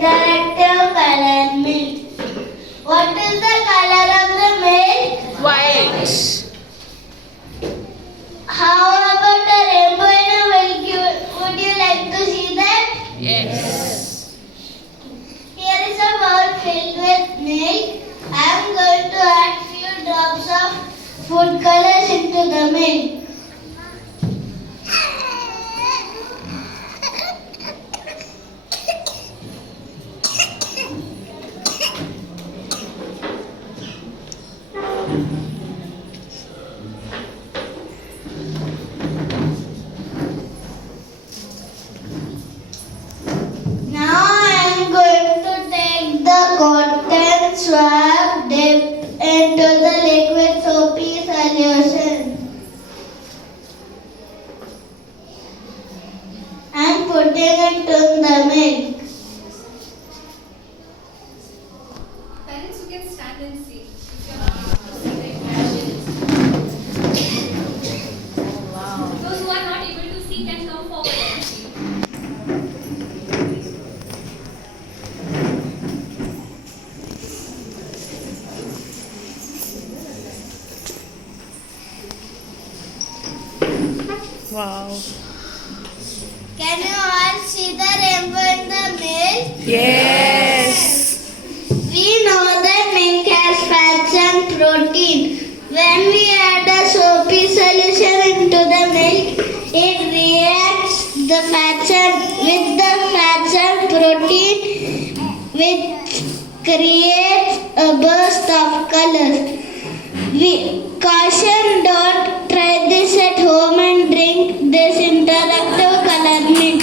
interactive color milk. What is the color of the milk? White. How about a rainbow in a milk? Would you like to see that? Yes. Here is a bowl filled with milk. I am going to add few drops of food colors into the milk. Now I am going to take the cotton swab, dip into the liquid soapy solution and putting it in the milk. Parents, you can stand and see. If you're not able to see the impressions. Those who are not able to see can come forward and see. Wow. Can you all see the rainbow in the milk? Yes. We know that milk has fats and protein. When we add a soapy solution into the milk, it reacts the fats with the fats and protein, which creates a burst of color. We caution, don't try this at home and drink this interactive color milk.